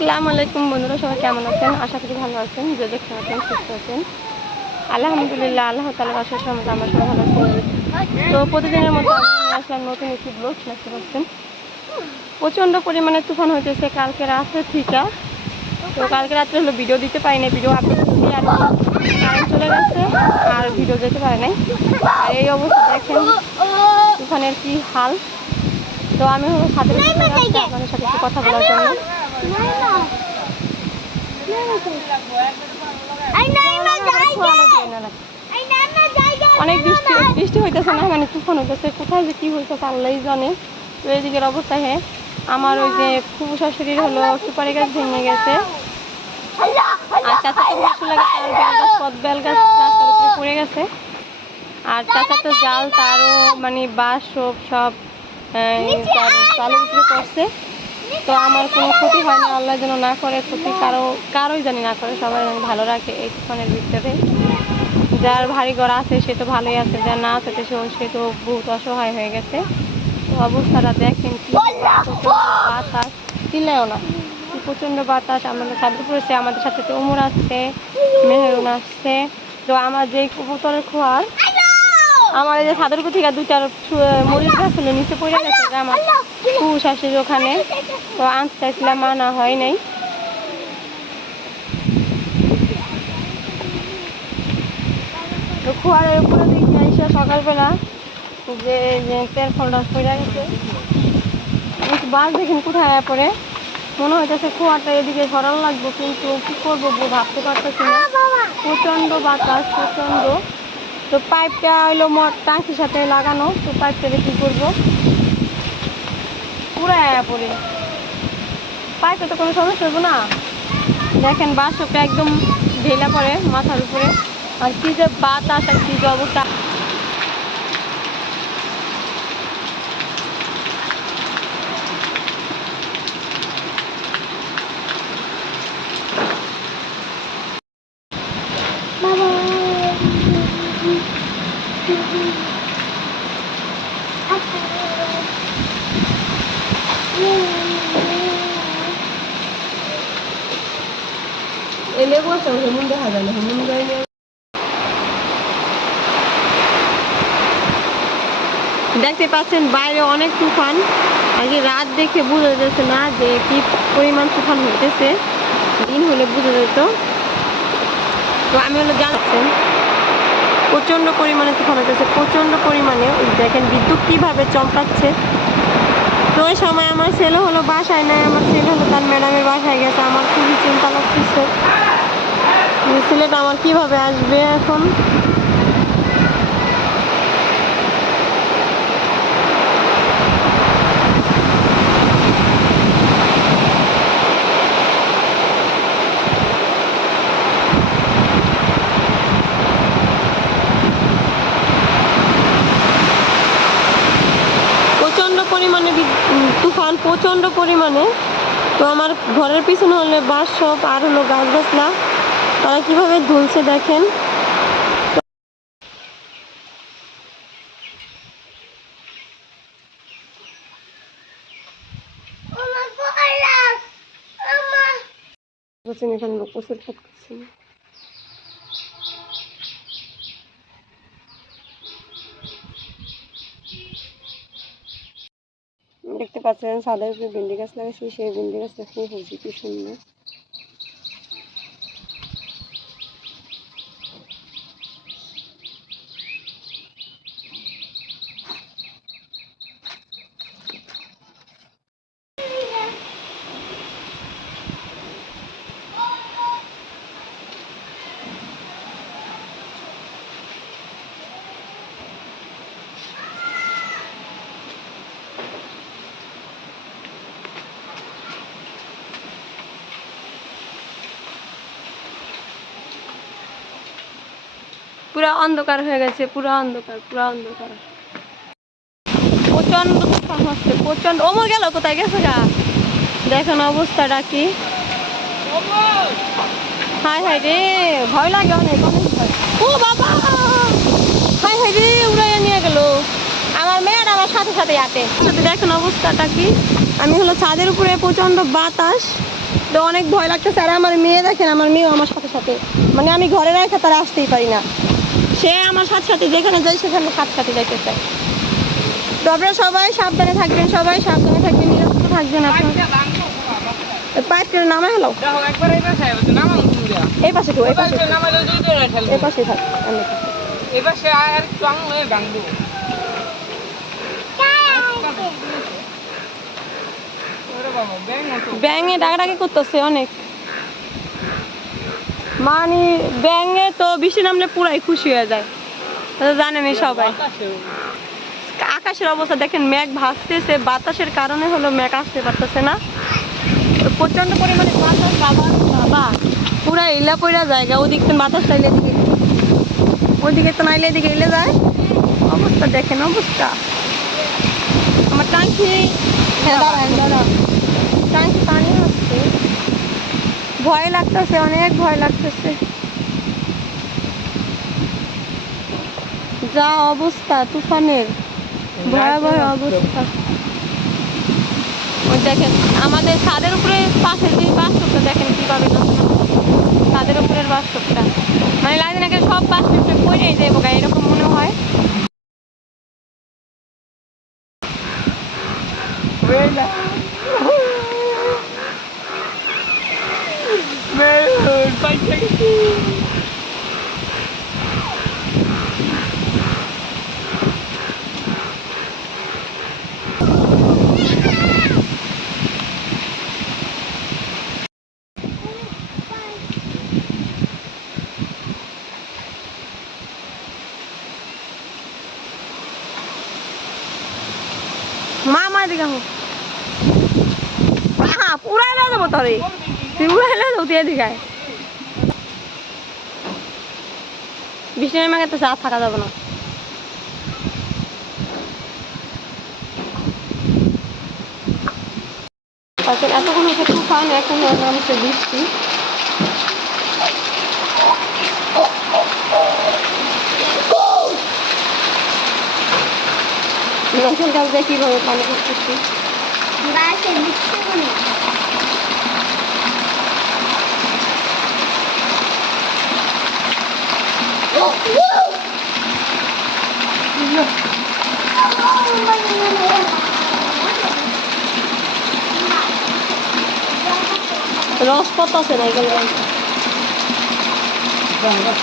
আসসালামু আলাইকুম বন্ধুরা, সবাই কেমন আছেন? আশা করি ভালো আছেন, যে দেখতে আছেন সুস্থ আছেন। আলহামদুলিল্লাহ, আল্লাহ তালার আসার সময় আমরা সবাই ভালো আছি। তো প্রতিদিনের মতো আসলাম নতুন একটি ব্লগ দেখতে পাচ্ছেন? প্রচণ্ড পরিমাণে তুফান হইতেছে, কালকে রাত্রে থেকে। তো কালকে রাত্রে হলো ভিডিও দিতে পারিনি ভিডিও আপলোড করছি আর চলে গেছে, আর ভিডিও যেতে পারে নাই। আর এই অবস্থা দেখেন, তুফানের কি হাল। তো আমি হলো উপরে আপনাদের সাথে কথা বলার জন্য। অনেক বৃষ্টি বৃষ্টি হইতেছে না মানে তুফান হইতেছে। কোথায় যে কি হইতেছে আল্লাহ জানে। তো এদিকের অবস্থা হে। আমার ওই যে ফুবু শাশুড়ির হলো, সুপারি গাছ ভেঙে গেছে। আর চাচা তো ভাসু লাগে তার বেল গাছ পদ বেল গাছ পড়ে গেছে। আর চাচা তো জাল, তারও মানে বাঁশ সব সব তার চালের উপরে পড়ছে। তো আমার কোনো ক্ষতি হয় না আল্লাহ যেন না করে ক্ষতি কারও, কারোই জানি না করে, সবাই যেন ভালো রাখে এই তুফানের ভিতরে যার ভারী ঘর আছে, সে তো ভালোই আছে, যার না আছে সে- সে তো বহুত অসহায় হয়ে গেছে। তো অবস্থাটা দেখেন কি বাতাস, চিল্লায়ও না। প্রচণ্ড বাতাস আমাদের ছাদের পড়েছে আমাদের সাথে তো উমর আসছে, মেহরুন আসছে। তো আমার যে কবুতরের খোয়ার আমার এই যে উপর থেকে দুইটার মরিচ গাছ ছিল, নিচে পড়ে গেছে আমার কুশ আসে ওখানে। তো আনতে চাইছিলাম আনা হয় নাই। তো খোয়ারের উপরে দেখি এসে সকালবেলা যে তেল ফলটা পড়ে গেছে। বাস দেখেন কোথায় পড়ে। মনে হইতেছে খোয়াটা এদিকে সরানো লাগবে, কিন্তু কি করব ভাবতে পারতেছি না। প্রচণ্ড বাতাস, প্রচণ্ড। তো পাইপটা হইল টাঙ্কির সাথে লাগানো, তো পাইপটাকে কি করব? পুরো আয়া পড়ে। পাইপে তো কোনো সমস্যা হব না। দেখেন বাসটা একদম ঢেলা পড়ে মাথার উপরে। আর কি যে বাতাস আর কি যে অবস্থা। বসে হেমুন দেখা যায় না হেমুন যাইলে দেখতে পাচ্ছেন বাইরে অনেক তুফান। আজকে রাত দেখে বোঝা যাচ্ছে না যে কি পরিমাণ তুফান হইতেছে। দিন হলে বোঝা যেত। তো আমি হলো জানাচ্ছেন প্রচণ্ড পরিমাণে তুফান হইতেছে। প্রচণ্ড পরিমাণে দেখেন বিদ্যুৎ কীভাবে চমকাচ্ছে। তো ওই সময় আমার ছেলে হলো বাসায় নাই, আমার ছেলে হলো তার ম্যাডামের বাসায় গেছে। আমার খুবই চিন্তা লাগতেছে। যে ছেলেটা আমার কীভাবে আসবে এখন? পরিমাণে তুফান পরিমাণে। তো আমার ঘরের পিছনে হলে বাস সব, আর হলো গাছ গাছলা তারা কীভাবে ঝুলছে দেখেন। এখানে লোক দেখতে পাচ্ছেন উপরে ভেন্ডি গাছ লাগাইছি, সেই ভেন্ডি গাছটা ফুল হয়েছে কি সুন্দর। পুরো অন্ধকার হয়ে গেছে, পুরো অন্ধকার পুরো অন্ধকার। প্রচণ্ড তুফান হচ্ছে প্রচণ্ড ওমর গেল কোথায়? গেছে গা? দেখেন অবস্থাটা কি। হাই হাই রে, ভয় লাগে অনেক অনেক ভয়। ও বাবা! হাই হাই রে, উড়াইয়া নিয়ে গেল। আমার মেয়ের আমার সাথে সাথে আটে। দেখেন অবস্থাটা কি। আমি হলো ছাদের উপরে প্রচণ্ড বাতাস। তো অনেক ভয় লাগতেছে। আর আমার মেয়ে দেখেন, আমার মেয়েও আমার সাথে সাথে। মানে আমি ঘরে রেখে তারা আসতেই পারি না। সে আমার সাথে সাথে যেখানে যাই সেখানে সাথে সাথে যাইতে চাই তো আপনারা সবাই সাবধানে থাকবেন সবাই সাবধানে থাকবেন নিরাপদ থাকবেন আপনার। পাইপ করে নামা হলো। এই পাশে নামাও এই পাশে এই পাশে এই থাক আর হয়ে ভাঙবো মতো ব্যাঙে ডাকাডাকি করতেছে অনেক। মানে ব্যাঙে তো বৃষ্টি নামলে পুরাই খুশি হয়ে যায়। জানেনই সবাই। আকাশের অবস্থা দেখেন, মেঘ ভাসতেছে, বাতাসের কারণে হলো মেঘ আসতে পারতেছে না। প্রচণ্ড পরিমাণে বাতাস বাবা বাবা পুরা এলা পড়া জায়গা, ওদিক তো বাতাস নাইলে এদিকে ওদিকে তো নাইলে এদিকে এলে যায়। অবস্থা দেখেন, অবস্থা। আমার টাঙ্কি হ্যাঁ টাঙ্কি পানি হচ্ছে ভয় লাগতেছে অনেক ভয় লাগতেছে। যা অবস্থা তুফানের ভয়াবহ অবস্থা। ওই দেখেন আমাদের ছাদের উপরে পাশের যে বাস্তবটা দেখেন কীভাবে নষ্ট ছাদের উপরের বাস্তবটা মানে লাগে নাকি সব বাস্তব পড়েই যাব গা এরকম মনে হয়। মা মা দিকে না যাব তোরে তুই উড়াই না যাব তুই এদিকে বৃষ্টি নেমে গেছে আর থাকা যাবে না। তারপর এতক্ষণ হচ্ছে তুফান এখন নামছে বৃষ্টি। নতুন পানি করতেছি? Los fotos en el que Van a